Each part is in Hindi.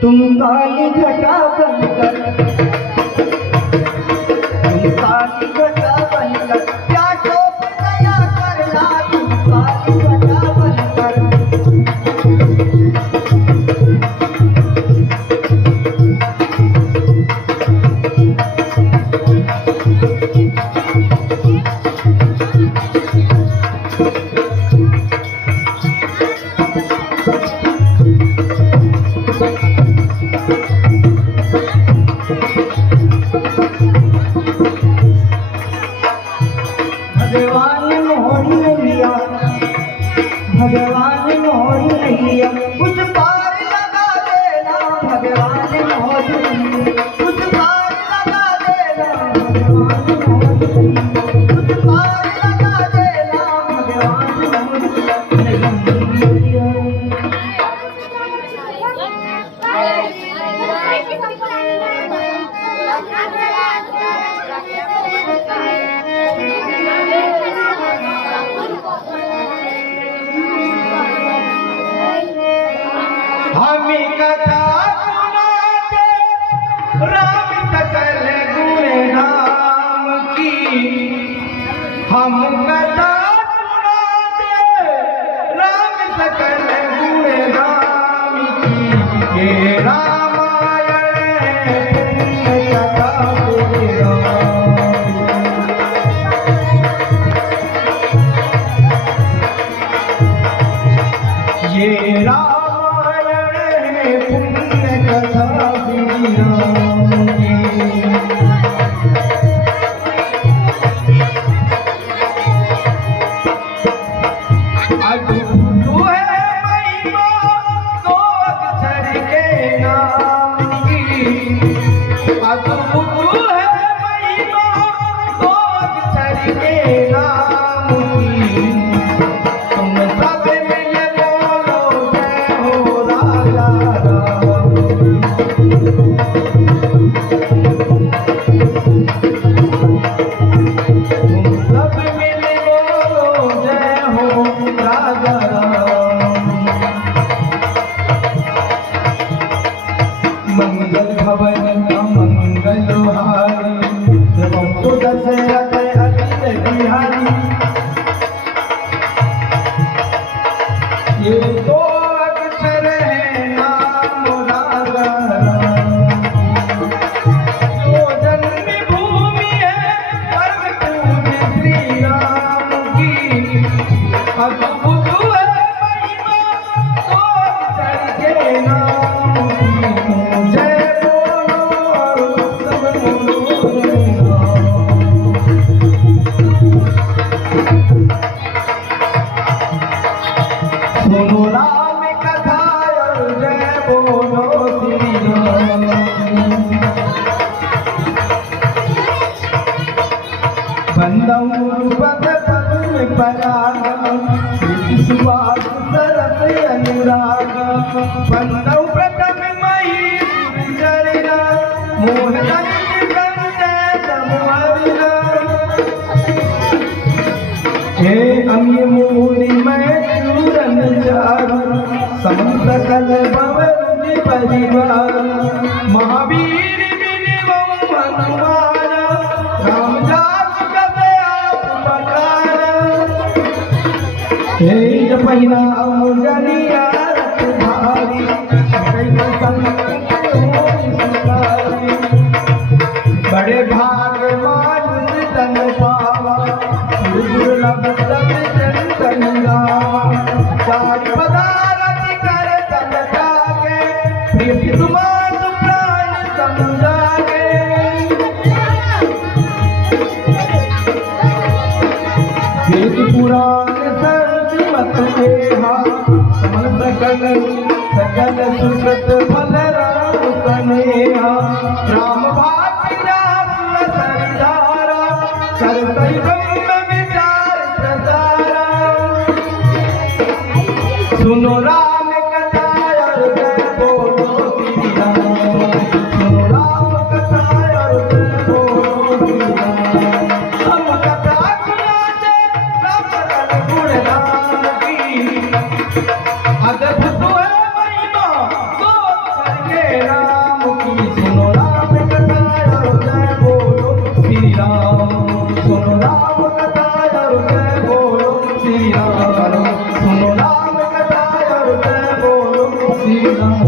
तुम काली घटा बनकर, तुम काली घटा बनकर प्यासों पे दया करना। तुम काली घटा बनकर, भगवान मोहरी नैया, भगवान मोहरी नैया उस पार लगा देना। भगवान मोहरी उस पार लगा देना। भगवान मोहरी उस पार लगा देना। भगवान मोहरी हमें कथा सुनाते राम सकल गुण नाम की। हम कथा सुनाते राम सकल गुण नाम की। ये रामायण पुण्य कथा श्री राम। ये पुण्य कथा श्री राम की। अद्भुत है महिमा दो अक्षर के नाम की। अद्भुत है महिमा दो अक्षर के नाम की। तुम सब मिल बोलो जय हो राजा राम। तुम सब मिल बोलो जय हो राजा राम। मंगल भवन मंगल हारी शिवम सुदशरथ अखिल बिहारी। ये दो अक्षर है नाम राजा राम। जो जन्मभूमि है परम पूज्य श्री राम की। अद्भुत है महिमा दो अक्षर के नाम की। जय बोलो सब बोलो जय राम। सुनो राम कथा और जय बोलो श्री राम। बंदौर पद पद्म पराग सुभाष सरस अनुराग। बंदौ प्रथम मही चरिना मोहन हे अमी मोरी मैं चूरन चारू। समस्त कल भवन परिवार। महावीर विनिवम हनुमान राम जात कबे आप पकार। हे जपहिना मुजनिया रत धारी। कई संत होई सुधारी। बड़े भाग मानुष तन पावा। दुर्लभ सब जन गावा। सारी पदारथ कर तन जागे। प्रिय तुमान प्राण समझागे। वेद पुराण सर्व मत देहा। समन सकल सुकृत फल राम सनेहा। राम भाति राम सरदारा। सरसई ब्रह्म विचार प्रसारा। सुनो राम कथा और जय बोलो श्री राम। सुनो राम कथा और जय बोलो श्री राम। हम कथा सुनाते राम सकल गुण नाम की। अद्भुत है महिमा दो अक्षर के श्री राम।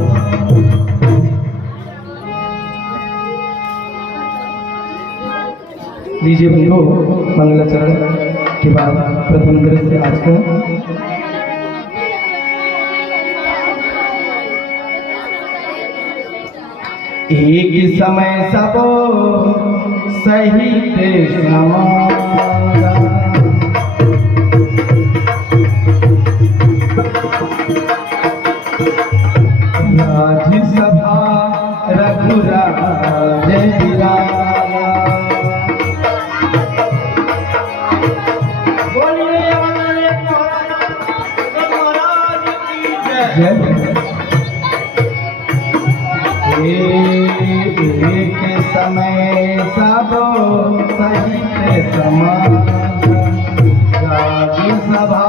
लीजिए बंधु मंगलाचरण के बाद प्रथम दृश्य आज का। एक समय सब सहित समागा, राज्यसभा रघुराज विरागा। बोलिए महाराज की जय। एक समय सब सहित समागा, राज्यसभा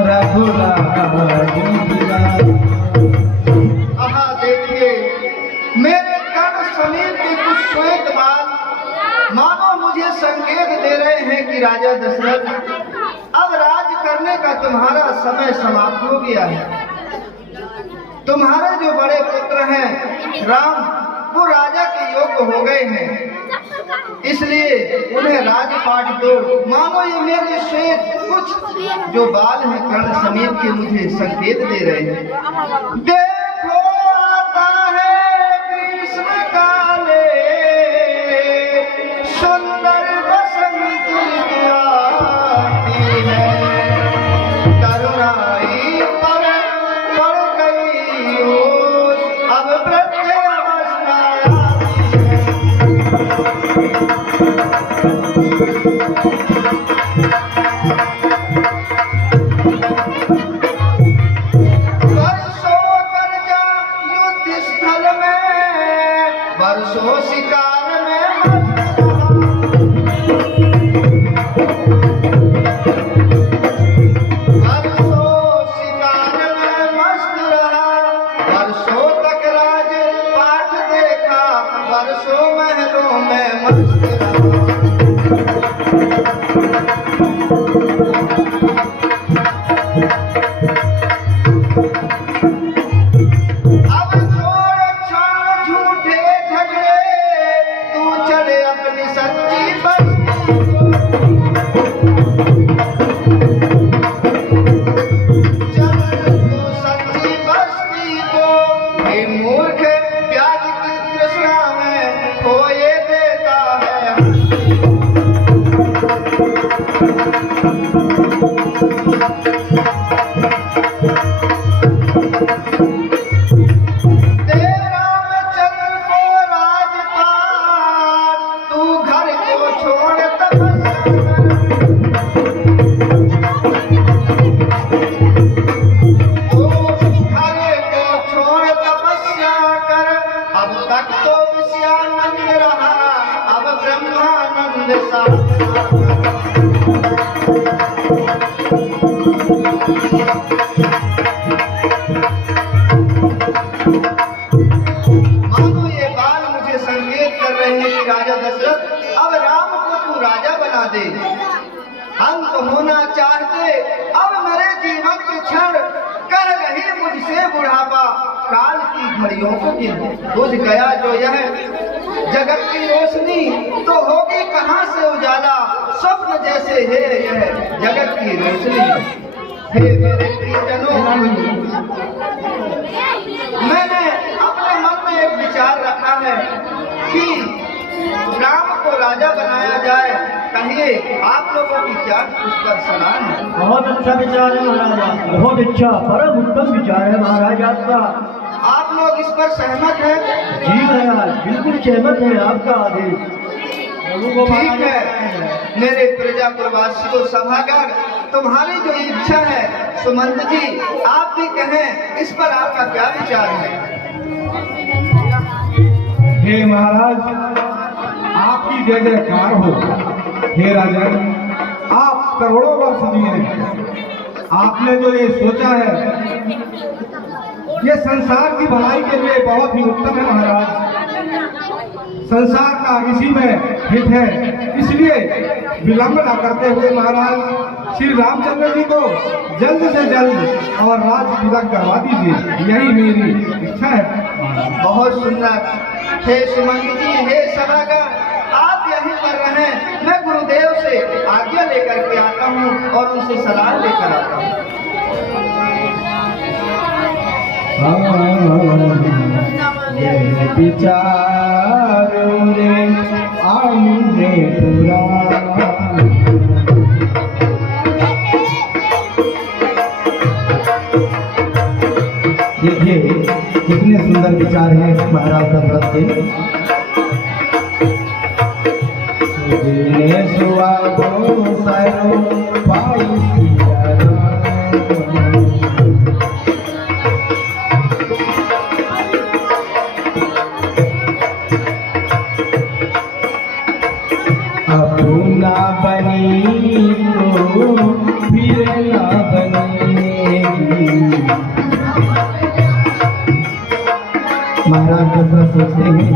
रघुराज विरागा। देखिए मेरे कर्ण समीर के कुछ श्वेत बाल मानो मुझे संकेत दे रहे हैं कि राजा दशरथ अब राज करने का तुम्हारा समय समाप्त हो गया है। तुम्हारे जो बड़े पुत्र हैं राम, वो राजा के योग्य हो गए हैं, इसलिए उन्हें राजपाट दो। मानो ये मेरे श्वेत कुछ जो बाल हैं कर्ण समीर के मुझे संकेत दे रहे हैं। देखो आता है ग्रीष्म काले, सुंदर बसंत आती है, तरुणाई पर पड़ गई हो, अब वृद्धावस्था आती वर्षों शिकार में मस्त रहा, वर्षों तक राज पाठ देखा, वर्षों महलों में मस्त मानो ये बाल मुझे संकेत कर रहे हैं कि राजा दशरथ अब राम को तू राजा बना दे। अंत होना चाहते अब मेरे जीवन के क्षण, कह रही मुझसे बुढ़ापा काल की घड़ियों को गिन। बुझ गया जो यह जगत की रोशनी, तो होगी कहाँ से उजाला, स्वप्न जैसे है यह जगत की रोशनी। हे मेरे प्रियजनों, मैंने अपने मन में एक विचार रखा है कि राम को राजा बनाया जाए। कहिए आप लोगों की क्या उस पर सलाह है? बहुत अच्छा विचार है महाराजा, बहुत अच्छा, परम उत्तम विचार है महाराज आपका। आप लोग इस पर सहमत हैं? जी महाराज, बिल्कुल सहमत है आपका आदेश। ठीक है मेरे प्रजापुरवासियों सभागण, तुम्हारी जो इच्छा है सुमंत जी आप भी कहें, इस पर आपका क्या विचार है? हे महाराज, आपकी जय जयकार हो। हे राजा, आप करोड़ों वर्ष जिए, आपने जो ये सोचा है ये संसार की भलाई के लिए बहुत ही उत्तम है महाराज। संसार का इसी में हित है, इसलिए विलंब न करते हुए महाराज श्री रामचंद्र जी को जल्द से जल्द और राज तिलक करवा दीजिए, यही मेरी इच्छा है। बहुत सुंदर। हे सुमंत जी, हे सभागण, आप यहीं पर रहें, मैं गुरुदेव से आज्ञा लेकर के आता हूँ और उनसे सलाह लेकर आता हूँ। विचार रे आमने देखिए कितने सुंदर विचार हैं महाराज दशरथ के। सुआ को सरो पाई अपना बनी तो फिर ना बनेगी। महाराज दशरथ सोचते हैं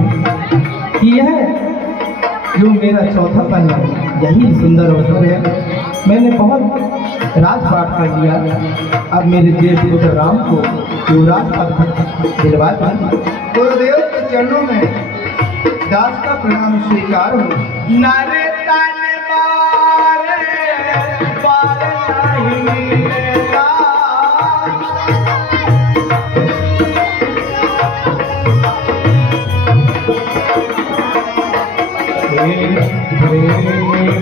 कि यह जो मेरा चौथा पन है यही सुंदर अवसर है। मैंने बहुत राजपाट कर लिया, अब मेरे ज्येष्ठ पुत्र राम को जो राजपाट दिलवा दूं। गुरुदेव के चरणों में दास का प्रणाम स्वीकार हो। नारे ताने मारे पार नहीं मिलेगा।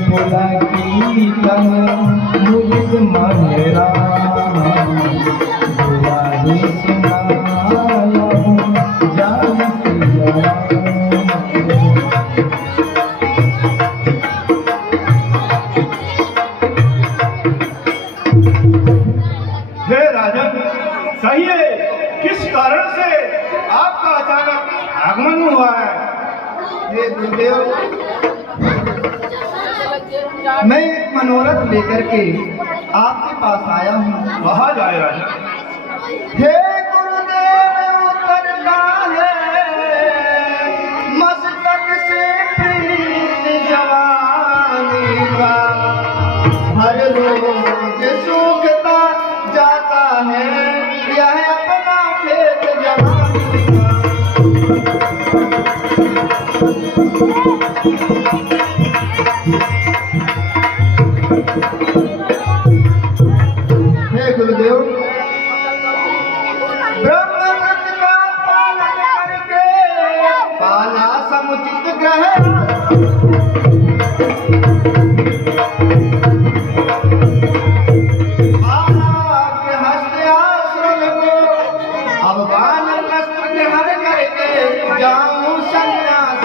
पुला की तन मुझ मेरा बुराई सुनाया जान हे राजन, कहिए किस कारण से आपका अचानक आगमन हुआ है? हे गुरुदेव, मैं एक मनोरथ लेकर के आपके पास आया हूँ। कहा जाए राजन? हे गुरुदेव, उतरता है मस्तक से प्रीत जवानी का, हर रोज सूखता जाता है यह अपना खेत जवानी का। हे गुरुदेव, ब्रह्मव्रत का पालन करके पाला समुचित ग्रह, पाला गृहस्थ आश्रम को, अब वानप्रस्थ ग्रहण करके जाऊं संन्यास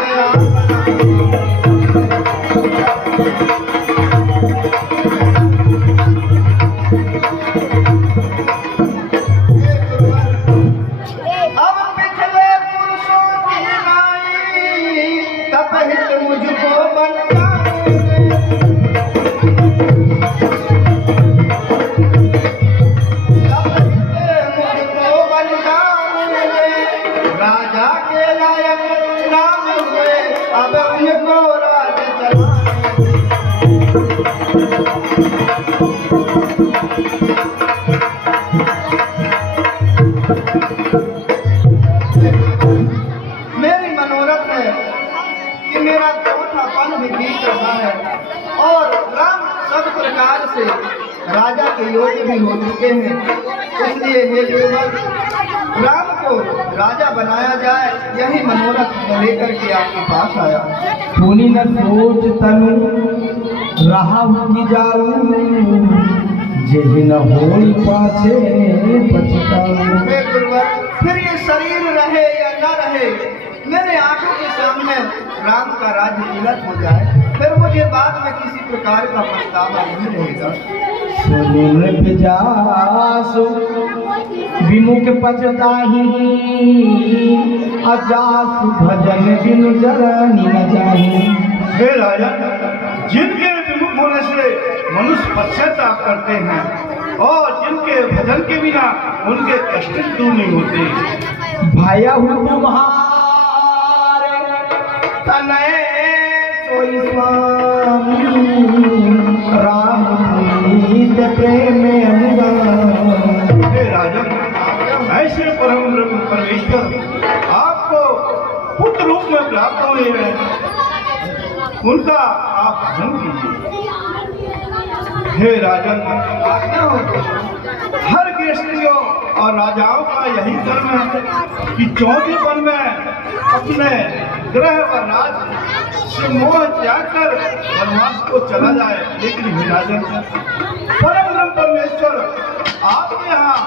अब पिछले पुरुषों की नाई तपहित मुझको बन मुझको बन राजा के लायक नाम हुए, अब उनको राज चला। मेरी मनोरथ है कि मेरा चौथा पन भी बीत रहा है और राम सब प्रकार से राजा के योग्य भी हो चुके हैं। इसलिए हे गुरुवर, राम को राजा बनाया जाए, यही मनोरथ लेकर के आपके पास आया। सुनी न सोच तनु रहा की जाऊं, जेहि न होई पाछे पछताऊं। हे गुरुवर, फिर ये शरीर रहे या न रहे, मेरे आंखों के सामने राम का राज्य तिलक हो जाए, फिर मुझे बाद में किसी प्रकार का पछतावा नहीं रहेगा। सुन पिजासु विमुख पछताही, अजासु भजन बिनु जरनी न जाही। हे राजन, जिनके विमुख होने से मनुष्य पश्चाताप करते हैं और जिनके भजन के बिना उनके कष्ट दूर नहीं होते। भाया हूँ तुम्हारे तनय सोई स्वामी, राम प्रीत प्रेम अनुराग। हे राजन, ऐसे परम ब्रह्म परमेश्वर आपको पुत्र रूप में प्राप्त हुए हैं, उनका आप भजन कीजिए। हे राजन, हर गृहस्थियों और राजाओं का यही कर्म है कि 14 वन में अपने ग्रह व राज से मोह त्याग कर वनवास को चला जाए। लेकिन हे राजन, परम ब्रह्म परमेश्वर आपके यहाँ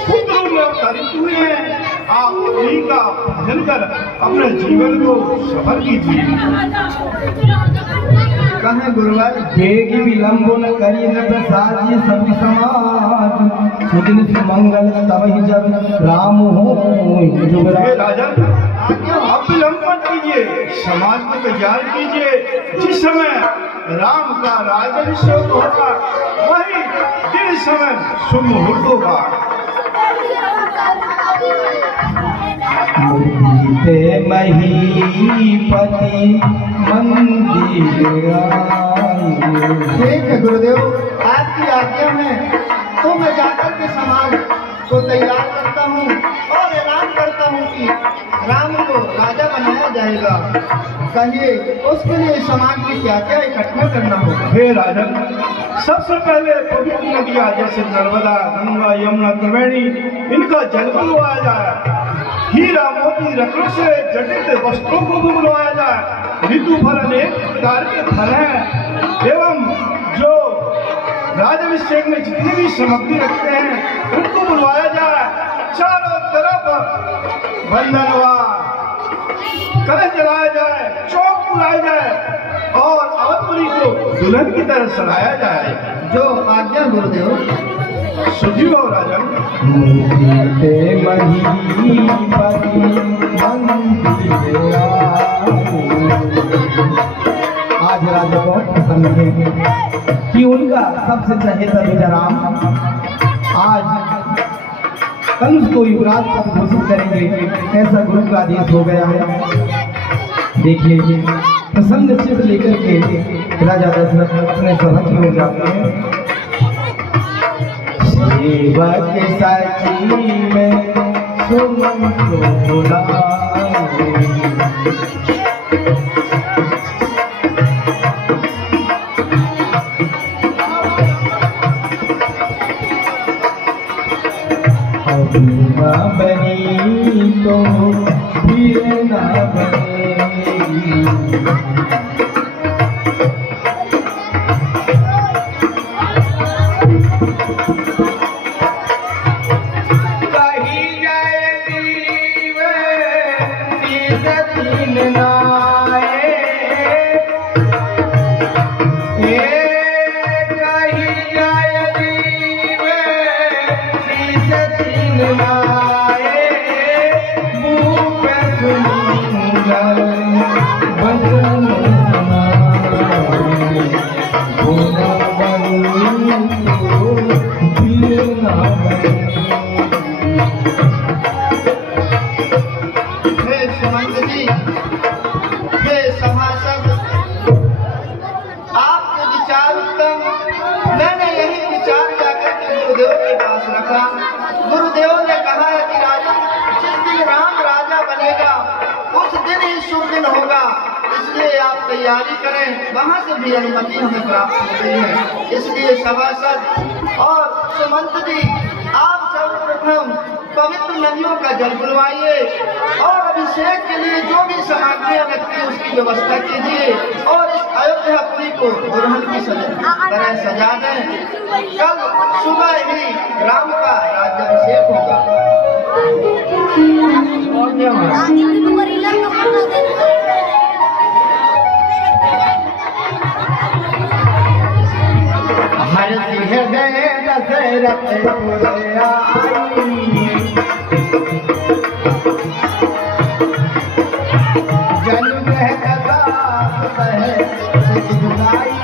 पुत्र रूप में अवतरित हुए हैं, आप उन्हीं का भजन कर अपने जीवन को सफल कीजिए। कहें गुरुवर, बेगी विलंब न करी न प्रसादी सब समाज, सुदिन सुमंगल तब ही जब राम हो जुगरा। हे राजन, आप विलंब मत कीजिए, समाज को तैयार कीजिए। जिस समय राम का राज्याभिषेक होगा वही दिन समय शुभ मुहूर्त होगा। मूर्ति महीपति मंदिर आए। ठीक है गुरुदेव, आपकी आज्ञा में तो मैं जाकर के समाज को तैयार करता हूँ और ऐलान करता हूँ कि राम को राजा बनाया जाएगा। कहिए उसके लिए समाज में क्या क्या इकट्ठा करना होगा। हे राजन, सबसे पहले पवित्र नदियाँ जैसे नर्मदा, गंगा, यमुना, त्रिवेणी, इनका जल बुलवाया जाए। हीरा मोती रत्नों से जटित वस्त्रों को भी बुलवाया जाए। ऋतु फल अनेक प्रकार के फल हैं एवं जो राज्याभिषेक में जितनी भी सामग्री रखते हैं उनको बुलवाया जाए। चारों तरफ बंधनवार कलश जलाया जाए, चौक बुलाया जाए और अवधपुरी को दुल्हन की तरह सजाया जाए। जो आज्ञा गुरुदेव। सुखी हो राजन। मूर्ति महीपति मंदिर आए। आज राजा बहुत प्रसन्न है कि उनका सबसे चहेता बेटा राम आज कंस को युवराज पद घोषित करेंगे, ऐसा गुरु का आदेश हो गया है। देखिए, प्रसन्न चित्त लेकर के राजा दशरथ अपने सभा की ओर जाते हैं। सेवक साची में सुमन को बुलाए। ना बनी तो फिर ना बनेगी। कही जाएगी वे तीन नाए, कही जाएगी वे तीन नाए। मुँह पे सुनकर बचन सुनाए, गुना बनी तो फिर ना बनेगी। हे सुमंत जी, हे सभासद, आपके विचार उत्तम। मैंने यही विचार जाकर के गुरुदेव के पास रखा। गुरुदेव ने कहा है कि राजा, जिस दिन राम राजा बनेगा उस दिन ही शुभ दिन होगा, इसलिए आप तैयारी करें। वहां से भी अनुमति हमें प्राप्त हो गई है। इसलिए सभासद और सुमंत जी, आप सर्वप्रथम पवित्र नदियों का जल बुलवाइए और अभिषेक के लिए जो भी सामग्रियां लगती है उसकी व्यवस्था कीजिए और इस अयोध्यापुरी को दुल्हन की तरह सजा दें। कल सुबह ही राम का राज्याभिषेक होगा। हर हृदय दशरथ पुर आई, जनुग्रह कथा सुखदाई।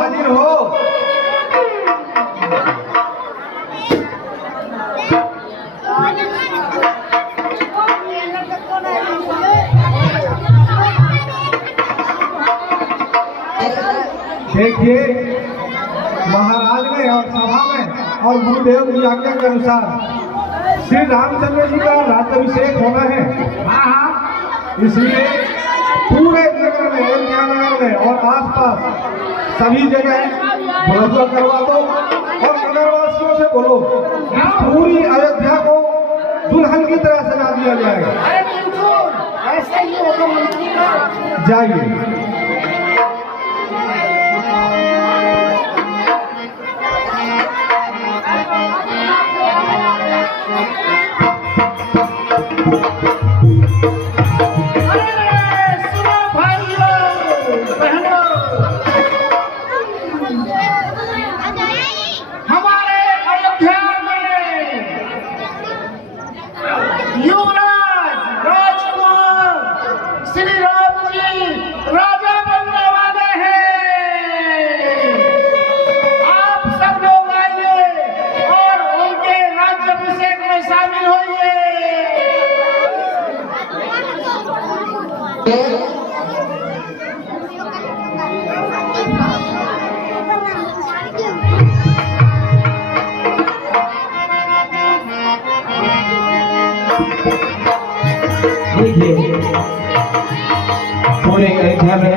हाजिर हो। देखिए, महाराज ने और सभा में और गुरुदेव की आज्ञा के अनुसार श्री रामचंद्र जी का राज्याभिषेक होना है। हाँ, इसलिए पूरे नगर में, अयोध्या नगर में और आसपास सभी जगह व्यवस्था करवा दो और नगरवासियों से बोलो कि पूरी अयोध्या को दुल्हन की तरह सजा दिया जाएगा। ऐसे ही होगा मंत्री का। जाइए। देखिए, पूरे अयोध्या में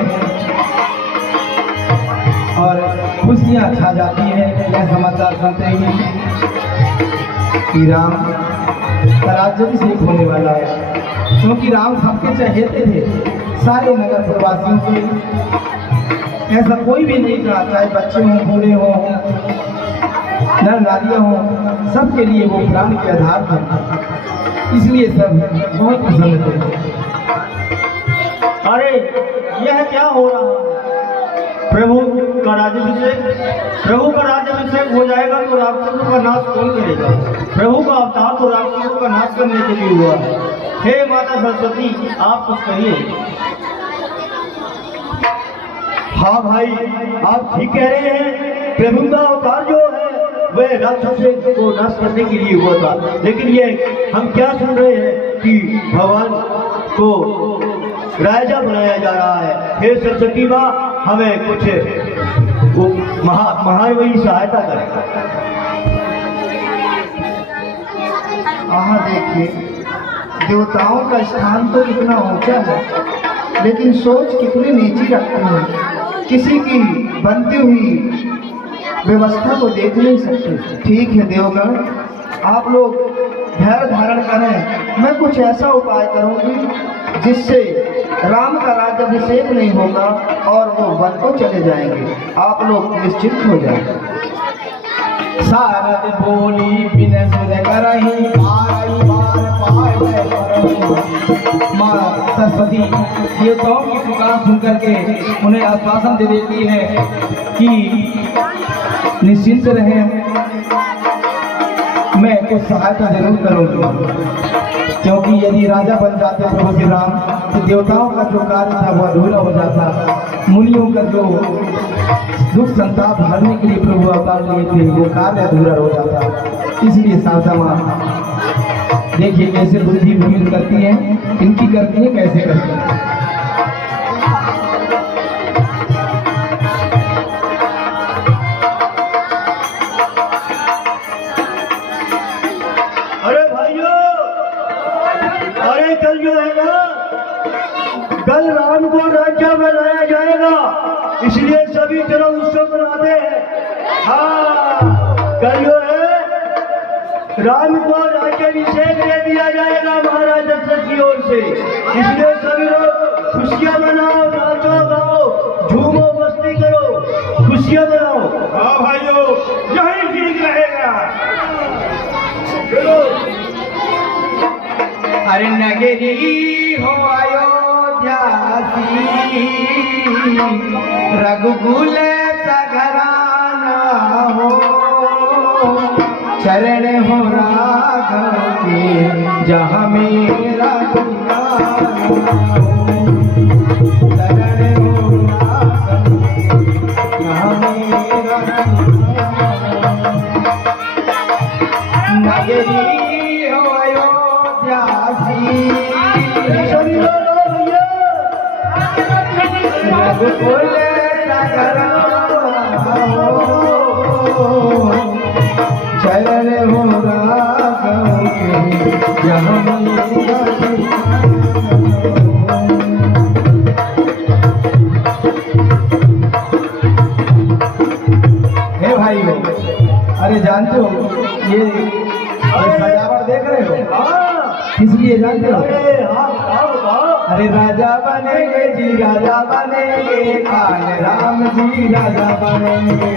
और खुशियां छा जाती है यह समाचार सुनते ही कि राम का राज्याभिषेक होने वाला है। क्योंकि राम सबके चहेते थे, सारे नगर प्रवासियों के। ऐसा कोई भी नहीं था, चाहे बच्चे हों, बूढ़े हों, नर नारियां हों, सबके लिए वो प्राण के आधार था। इसलिए सब बहुत पसंद थे। अरे यह क्या हो रहा है? प्रभु का राज्याभिषेक हो जाएगा तो राक्षसों का नाश कौन करेगा? प्रभु का अवतार तो राक्षसों का नाश करने के लिए हुआ है। हे माता सरस्वती, आप कुछ कहिए। हाँ भाई, आप ठीक कह रहे हैं। प्रभु का अवतार जो है वह राक्षसों को नाश करने के लिए हुआ था। लेकिन ये हम क्या सुन रहे हैं कि भगवान को राजा बनाया जा रहा है। हे सरस्वती माँ, हमें कुछ महावही सहायता करें। देखिए, देवताओं का स्थान तो कितना ऊंचा है, लेकिन सोच कितनी नीची रखती है। किसी की बनती हुई व्यवस्था को देख नहीं सकते। ठीक है देवगण, आप लोग धैर्य धारण करें। मैं कुछ ऐसा उपाय करूंगी जिससे राम का राज्याभिषेक नहीं होगा और वो वन को चले जाएंगे। आप लोग निश्चिंत हो जाएंगे। सारद बोली बिन सुर करहि, बारही बार पाए परहि। माँ सरस्वती देवताओं की पुकार सुन करके उन्हें आश्वासन दे देती है कि निश्चिंत रहें, मैं कुछ सहायता जरूर करूंगी। क्योंकि यदि राजा बन जाते प्रभु श्री राम तो देवताओं का जो कार्य था वो अधूरा हो जाता। मुनियों का जो दुख संताप हरने के लिए प्रभु अवतार लिए थे वो कार्य अधूरा हो जाता। इसलिए शारदा माँ देखिए कैसे बुद्धि भूमित करती है, इनकी करती है कैसे करती है। कल जो है ना, कल राम को राजा बनाया जाएगा, इसलिए सभी जन उत्सव मनाते हैं। हाँ, कल जो है राम को राज्याभिषेक दे दिया जाएगा महाराज दशरथ की ओर से, इसलिए सभी लोग खुशियां मनाओ, नाचो गाओ, झूमो, मस्ती करो, खुशियां मनाओ। हाँ भाइयों, यही ठीक रहेगा। अरे नगरी हो अयोध्या सी, रघुकुल सघराना हो, चरण हो राघव के जहाँ मेरा ठिकाना हो, चरण हो राघव के जहाँ सभी लोग भैया रघुकुल नगर चरण हो राघव के यहाँ हे भाई हो, अरे जानते हो ये सजावट देख रहे हो? हाँ किस लिए जानते हो? अरे हाँ बताओ अरे राजा बनेंगे जी, राजा बनेंगे, काल राम जी राजा बनेंगे।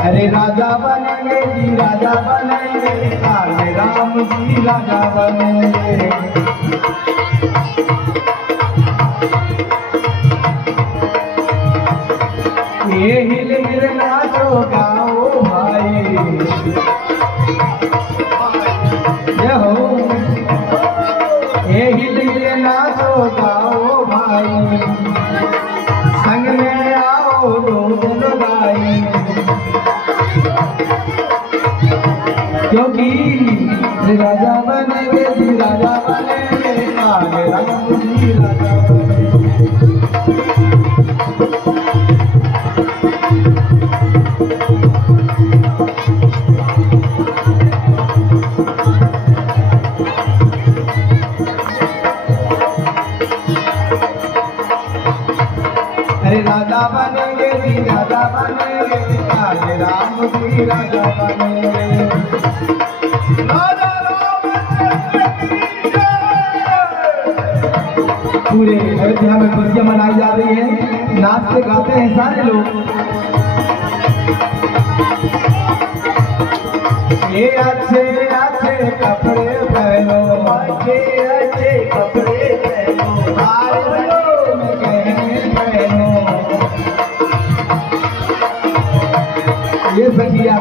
अरे राजा बनेंगे जी, राजा बनेंगे, काल राम जी राजा बनेंगे। ये हिल हिल नाचो गाओ भाई, ये हो ये हिल हिल नाचो गाओ भाई, संग में आओ रोज लगाई, क्योंकि राजा बनेंगे जी, राजा बनेंगे, काल राम जी राजा बनेंगे। अरे राजा बनेंगे जी, राजा बनेंगे, काल राम जी राजा बनेंगे। राजा रामचंद्र की जय। पूरे अयोध्या में खुशियां मनाई जा रही है, नाचते गाते हैं सारे लोग। ये अच्छे अच्छे कपड़े पहनो, अच्छे अच्छे कपड़े पहनो, हार गले में गहने पहनो। ये सखिया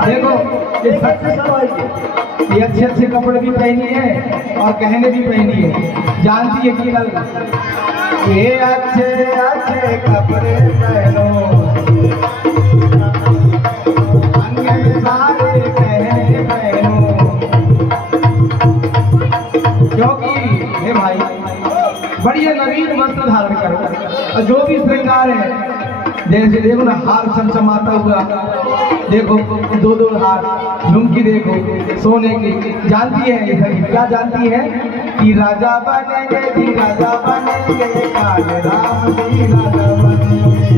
देखो, ये सच सवाल के ये अच्छे अच्छे कपड़े भी पहनी है और गहने भी पहनी है, जानती है कि गल? ये अच्छे अच्छे कपड़े पहनो, अंग में सारे गहने पहनो, क्योंकि हे भाई बढ़िया नवीन वस्त्र धारण करो। और जो भी श्रृंगार है, जैसे देखो ना हार चमचमाता हुआ, देखो दो दो हार, झुमकी देखो सोने की, जानती है ये सभी क्या जानती है? कि राजा बनेंगे जी, राजा बनेंगे, काल राम जी राजा बनेंगे।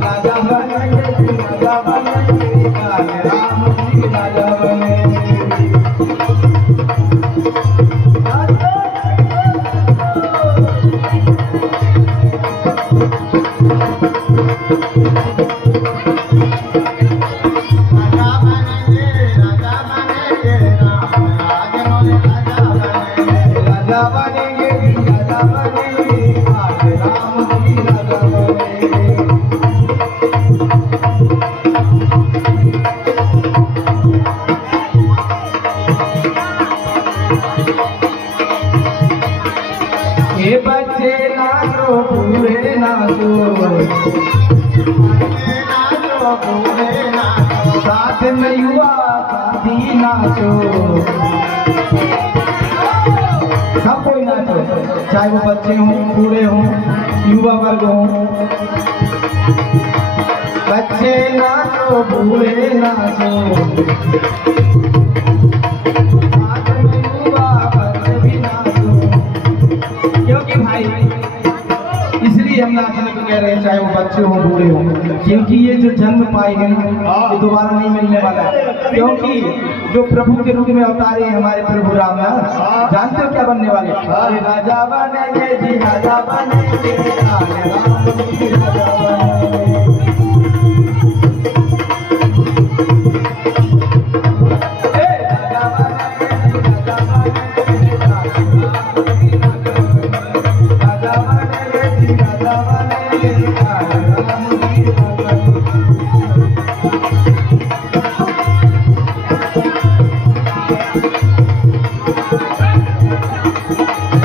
राजा बनेंगे जी, राजा बनेंगे, काल राम जी राजा बनेंगे। राजा बनेंगे जी, राजा बनेंगे, काल राम जी राजा बनेंगे। ये बच्चे नाचो बूढ़े नाचो, साथ में युवा साथी नाचो, सब कोई नाचो, चाहे वो बच्चे हों, बूढ़े हों, युवा वर्ग हों। बच्चे नाचो बूढ़े नाचो, साथ में युवा वर्ग भी नाचो, क्योंकि भाई इसलिए हम नाचने को कह रहे हैं, चाहे वो बच्चे हों बूढ़े हों, क्योंकि ये जो जन्म पाए हैं ये दोबारा नहीं मिलने वाला है। क्योंकि जो प्रभु के रूप में अवतारे हैं हमारे प्रभु रामनाथ, जानते हो क्या बनने वाले? अरे राजा बनेंगे जी, राजा बनेंगे, काल राम जी राजा बनेंगे। राजा बनेंगे जी, राजा बनेंगे, राजा बनेंगे जी, राजा बनेंगे, काल राम जी राजा बनेंगे।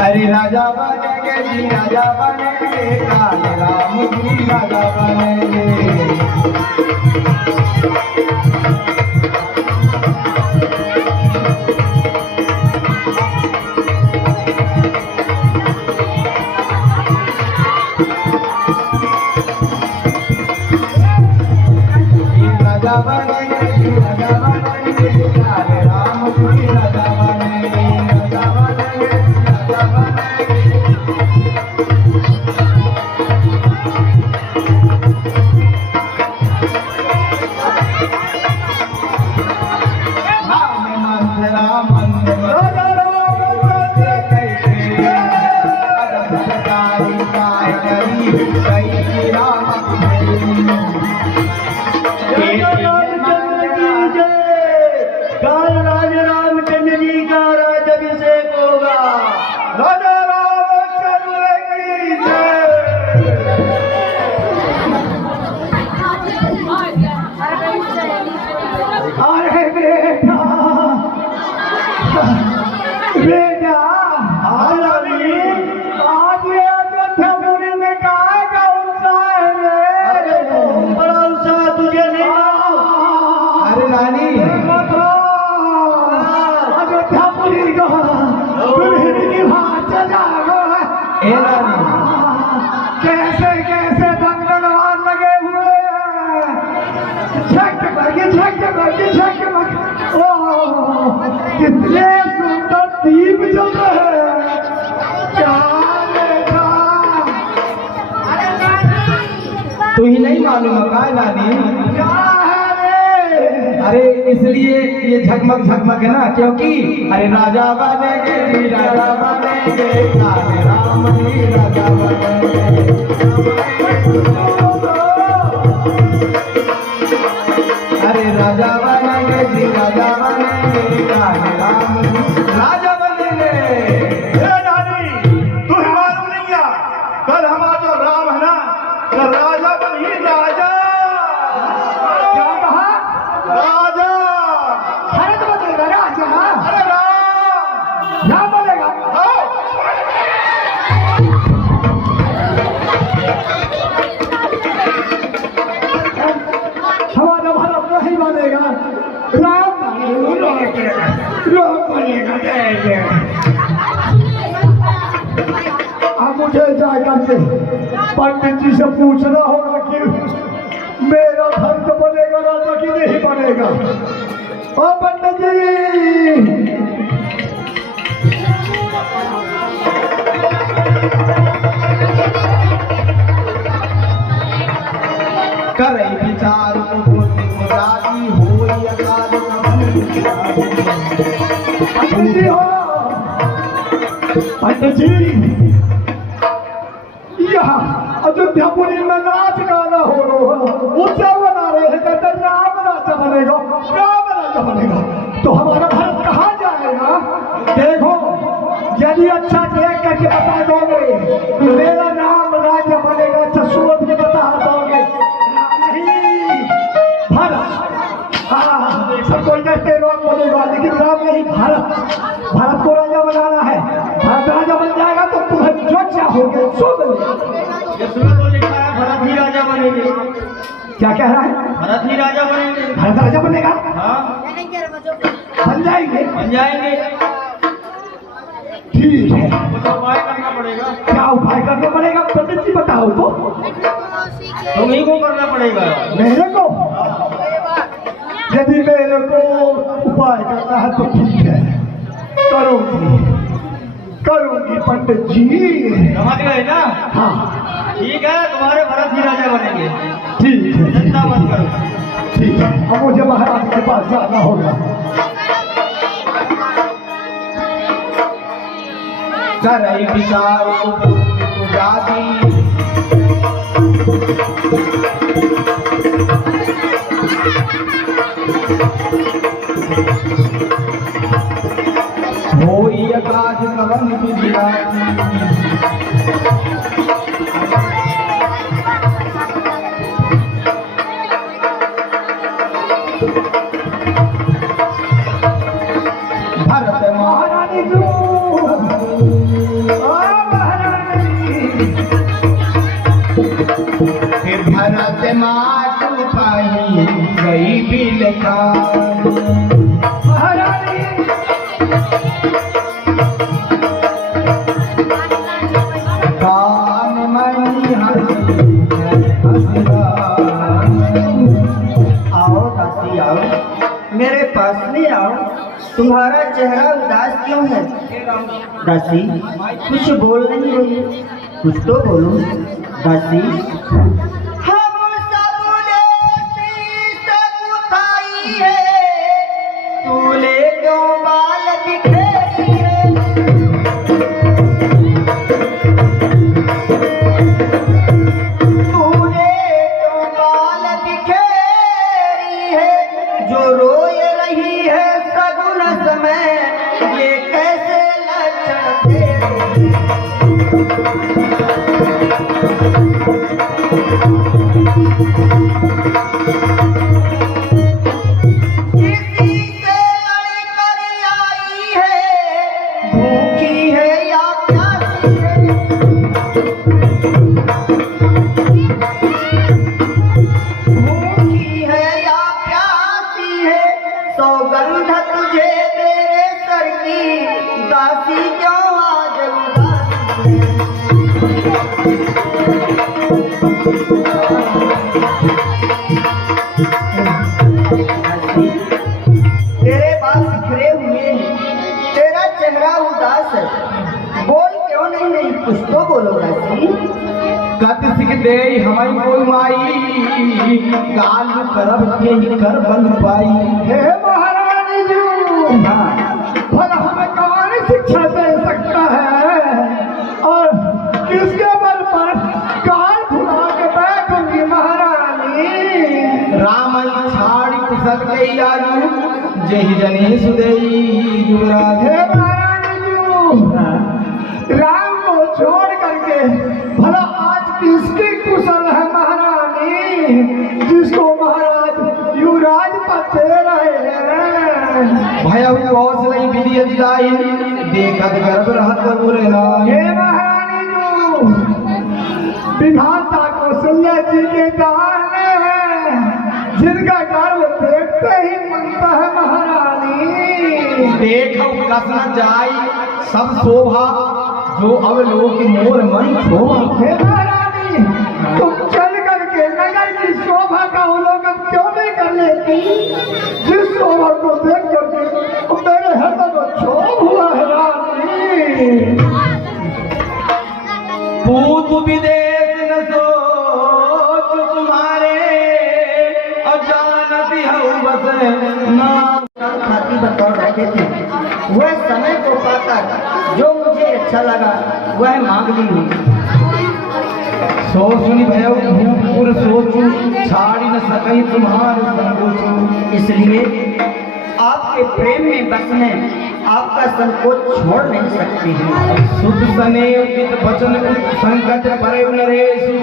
अरे राजा बनेंगे जी, राजा बनेंगे, काल राम राजा बनेंगे। राजा बनेंगे, राजा बनेंगे, प्यारे राम जी राजा बनेंगे, राजा बनेंगे, राजा बनेंगे। राम मंदिरा मंदिर राजा राम मंदिर कैसे अदब सताई काय करी कई राम कल राजा रामचंद्र जी का राज्याभिषेक होगा। राजा रामचंद्र की जय। अरे बेटा बेटा आज ये अयोध्यापुरी में कहा का उत्साह है रे। बड़ा उत्साह तुझे नहीं मालूम। अरे नानी अयोध्यापुरी को दुल्हन की भात सजाओ। ए नानी कैसे कैसे दंगलवार लगे हुए हैं। झकमक कितने सुंदर दीप जल रहे हैं। क्या देखा तू ही नहीं मालूम का नानी क्या है रे। अरे इसलिए ये झकमक झकमक है ना क्योंकि अरे राजा बनेंगे राजा बनेंगे काले राम जी राजा बनेंगे। अरे राजा बनेंगे जी राजा बनेंगे काले राम राजा बनेंगे। हे नानी तुम्हें मालूम नहीं है कल हमारा जो राम है ना तो राजा बन ही राजा। क्या कहा राजा भारत बनेगा राजा। अरे राम क्या बनेगा हमारा भारत नहीं बनेगा राम बनेगा जय। अब मुझे जाकर के पंडित जी से पूछना होगा कि मेरा धर्म बनेगा राजा कि नहीं बनेगा। ओ पंडित जी करे विचार मुरादी हो पंडित जी हो पंडित जी यहाँ अयोध्यापुरी में नाच गाना हो रहा उत्सव बना रहे हैं। कहते राम राजा बनेगा राम राजा बनेगा तो हमारा भारत कहाँ जाएगा। देखो यदि अच्छा देख करके बता दोगे मेरा नाम राजा बनेगा अच्छा सोच के बता दोगे नहीं भारत। हाँ सब कोई कहते राम बनेगा लेकिन राम नहीं भारत। भारत को राजा बनाना है। भारत राजा बन जाएगा तो तुम्हें जो चाहोगे सो मिलेगा। इसमें तो लिखा है भरत ही राजा बनेंगे। क्या कह रहा है भरत ही राजा बनेंगे। भारत राजा बनेगा हाँ बन जाएंगे बन जाएंगे। ठीक है कुछ उपाय करना पड़ेगा। क्या उपाय करना पड़ेगा पंडित जी बताओ तो। तुम्ही को करना पड़ेगा। मेरे को यदि मेरे को उपाय करना है तो ठीक है करूंगी पंडित जी। समझ गए ना। हाँ ठीक है तुम्हारे भरत ही राजा बनेंगे। ठीक है चिंता मत करो। ठीक है अब मुझे महाराज के पास जाना होगा। कर विचार जाती होई आकाश कवन भरत महारानी महारानी फिर भरत मातु पाही गई बिलखान। महारानी कान मणि हंसदा। आओ दासी आओ, मेरे पास में आओ। तुम्हारा चेहरा उदास क्यों है? दासी कुछ बोल नहीं रही, कुछ तो बोलो दासी। हम सब लेती सकुताई है, तूने क्यों बाल बिखेरी है? तूने क्यों बाल बिखेरी है? जो रोए रही है सगुन समय, ये कैसे लक्षण तेरे? किसी से लड़ कर आई है, भूखी है या प्यासी है? भूखी है या प्यासी है? सौगंध तुझे मेरे सर की, दासी क्यों आज उदासी है? तेरे बाल बिखरे हुए हैं, तेरा चेहरा उदास है, बोल क्यों नहीं? कुछ तो बोलो दासी। कत सिख दे हमारी कोई माई, काल करब के कर बन पाई। हे महारानी जी, भला हमें कौन शिक्षा दे सकता है और किसके बल पर काल भुला के बैठूंगी महारानी? रामल छाड़ी कुशल गई आयु, जही जनी सुदेई युवराज। हे महारानी जी, राम को छोड़ करके भला आज किसकी कुशल है महारानी, जिसको महाराज युवराज पद दे रहे हैं? भयउ कौशलई विधि दिलाई, देखत गर्भ रहत बुरे नाय। हे महारानी जी, विधाता कौशल्या जी के दान है, जिनका गर्व देखते ही मनता है महारानी। देखौ कस न जाई सब शोभा, जो अवलोक मोर मन शोभा। हे महारानी, तुम चल करके नगर की शोभा का अवलोकन क्यों नहीं कर लेती? जिस शोभा को देख करके मेरे हृदय में क्षोभ हुआ है रानी। पूत विदेश न सोच तुम्हारे, अजानती हूँ बस ना। खाती बतौर रखे थे, वह समय को पाकर जो मुझे अच्छा लगा वह मांग ली हूँ। सो सुनी भयउ भूपुर सोचू, छाड़ी न सकई तुम्हारे संकोचू। इसलिए आपके प्रेम में बसने आपका संकोच छोड़ नहीं सकती है। सुध सनेव विद वचन संकट परेव नरेशु,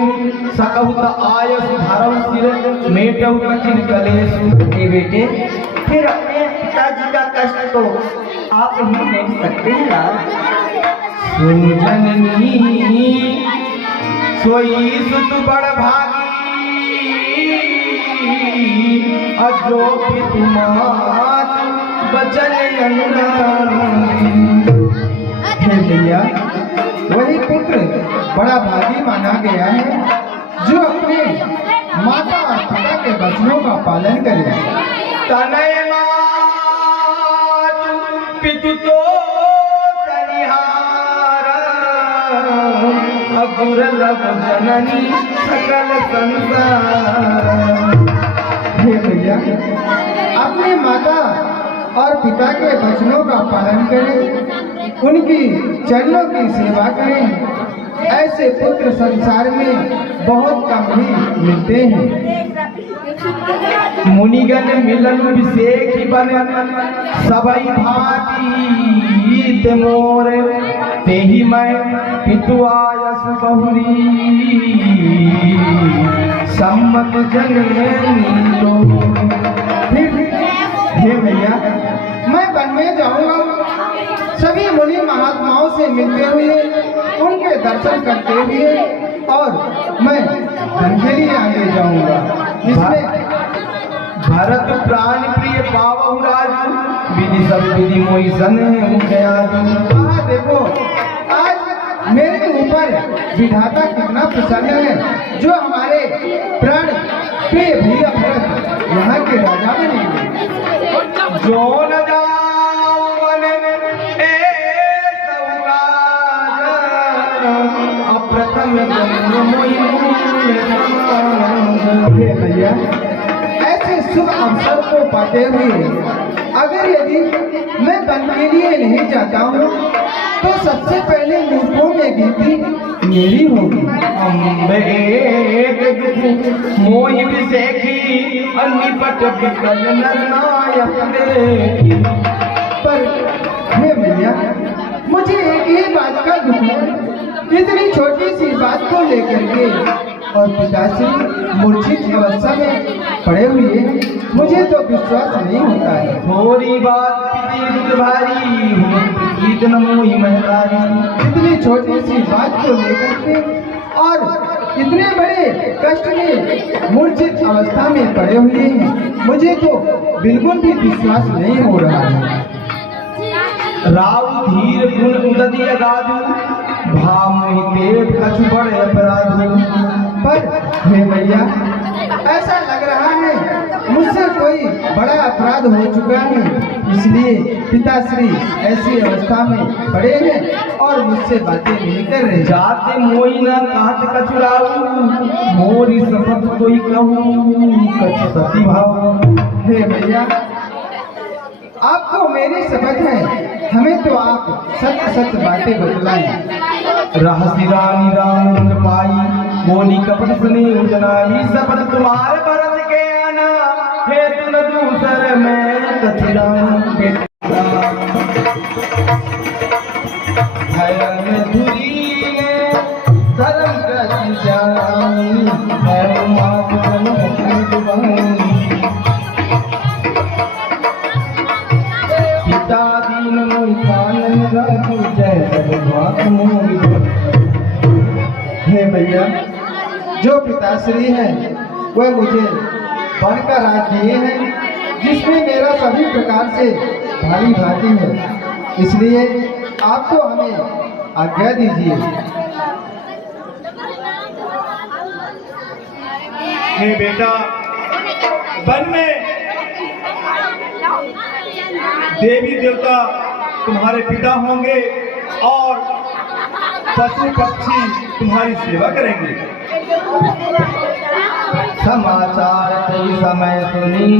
सकहु त आयस धरम सिर मेटहु कठिन कलेशु। ए बेटे, फिर अपने पिताजी का कष्ट तो आप ही देख सकते हैं राज। सुन जननी सोई सुत बड़ भागी, अजो पितुमात बचन अनुरागी। हे भैया, वही पुत्र बड़ा भागी माना गया है जो अपने माता और पिता के वचनों का पालन करे। तनय मातु पितु तो तनिहारा, अगुरलभ जननी सकल संसार। हे भैया, अपने माता और पिता के वचनों का पालन करें, उनकी चरणों की सेवा करें। ऐसे पुत्र संसार में बहुत कम ही मिलते हैं। मुनिगण मिलन विषेक बन, सबई भांति ते मोर, तेहि मैं पितु आयस बहुरी, सम्मत जननी तो। हे भैया, मैं वन में जाऊंगा, सभी मुनि महात्माओं से मिलते हुए, उनके दर्शन करते हुए और मैं धन के लिए आगे जाऊंगा। इसमें भरत प्राण प्रिय पावहु राजू, विधि सब विधि मोहि सन मुख्य आजू। कहा देखो, आज मेरे ऊपर विधाता कितना प्रसन्न है, जो हमारे प्राण प्रिय भैया भरत यहाँ के राजा बनेंगे। जो न जाऊं वन अप्रथम जन्म मोहि मूल समाज। हे भैया, ऐसे शुभ अवसर को पाते हुए अगर यदि मैं वन के लिए नहीं जाता हूँ तो सबसे पहले मूर्खों में गिनती मेरी होगी। अम्बे मोहि विषेखी निपट विकल नायक देखी। पर हे भैया, मुझे एक ही बात का दुख है, इतनी छोटी सी बात को लेकर के और पिताश्री मूर्छित अवस्था में पड़े हुए हैं, मुझे तो विश्वास नहीं होता है। थोड़ी बात पिती भारी कीर्तन मोहि महतारी। इतनी छोटी सी बात को लेकर के और इतने बड़े कष्ट में मूर्छित अवस्था में पड़े हुए हैं, मुझे तो बिल्कुल भी विश्वास नहीं हो रहा है। राव धीर गुण उदति अगाधु, भाव मोहि देव कछु बड़े अपराधु। पर हे भैया, ऐसा लग रहा है मुझसे कोई बड़ा अपराध हो चुका है, इसलिए पिताश्री ऐसी अवस्था में पड़े हैं और मुझसे बातें नहीं कर रहे। जाते मोहि न कहत कछु राऊ, मोरी शपथ कोई कहूँ कछु सती भाव। हे भैया, आपको मेरी शपथ है, हमें तो आप सत्य सत्य बातें बतलाएं। रहसी रानी राम पाई, बोली कपट सुनी उजनाई। शपथ तुम्हारे भरत के आना, हे तुम दूसर में कथिरा। धर्म धुरी धर्म कति जाई, धर्म मात पिता दीन मोहि कानन राखू, जय सर्वभात मोहि। हे भैया, जो पिताश्री है वह मुझे वन का राज दिए हैं, जिसमें मेरा सभी प्रकार से भारी भाती है, इसलिए आप तो हमें आज्ञा दीजिए। हे बेटा, वन में देवी देवता तुम्हारे पिता होंगे और पशु पक्षी तुम्हारी सेवा करेंगे। समाचार कई समय सुनी,